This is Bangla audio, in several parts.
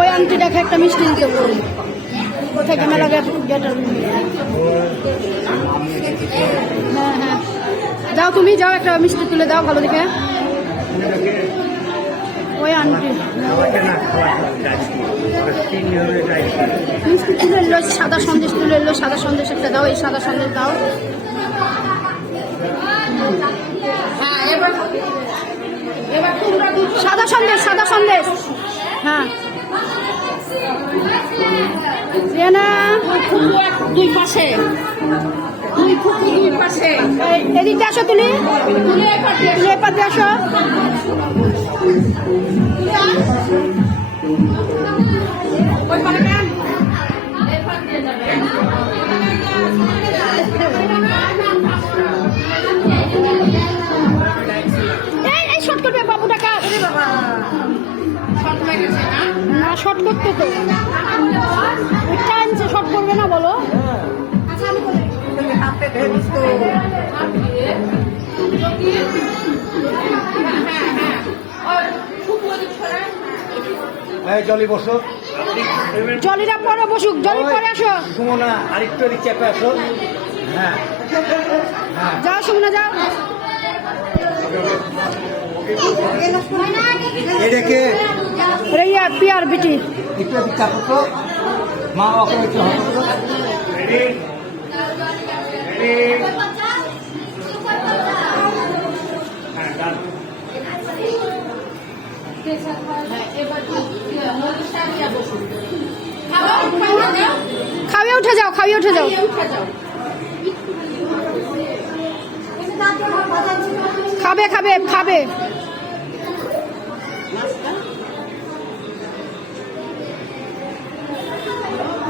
ওই আন্টিটাকে একটা মিষ্টি দিতে বলি কোথায় ক্যামেরা গেটার। হ্যাঁ হ্যাঁ যাও, তুমি যাও, একটা মিষ্টি তুলে দাও ভালো দেখে। ওই আন্টি মিষ্টি তুলে এলো, সাদা সন্দেশ তুলে এলো, সাদা সন্দেশ একটা দাও, এই সাদা সন্দেশ দাও। সাদা সন্দেশ, সাদা সন্দেশ। হ্যাঁ দুই পাশে, দুই পাশে এদিকে আসো, তুলি পাতে আসো। এই শর্ট করবে বাবু টাকা না, শর্ট করতে তো টানছে, শর্ট করবে না বলো। জলি বসো, জলিরা পরে বসুক, জলি পরে আসো। সুমনা আরেকটু চেপে আসো। হ্যাঁ যাও সুমনা যাও। এটাকে রেয়া পিয়ার বিটি একটু চাপো তো, মা বাবা একটু হতো। খাওয়ে উঠে যাও, খাওয়ে উঠে যাও। খাবে খাবে খাবে।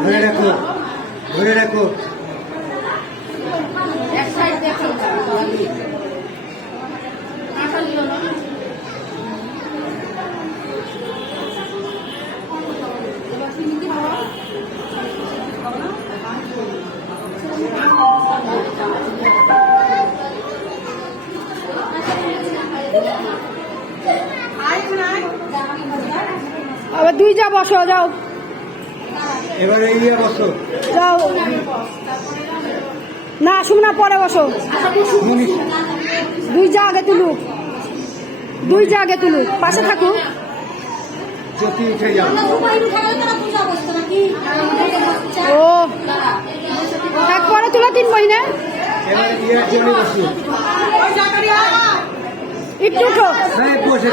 ধরে রাখো, ধরে রাখো। আবার দুই যা বসো, যাও এবারে ইয়ে বসো, যাও। না সুমনা পরে বসো। দুই যা আগে তুলুক, দুই যা আগে তুলুক, পাশে থাকুক। জ্যোতি উঠে যাও। ও এক পরে তুলো 3 মহিনা। এবারে ইয়ে জলি বসো, একটু উঠো। বসে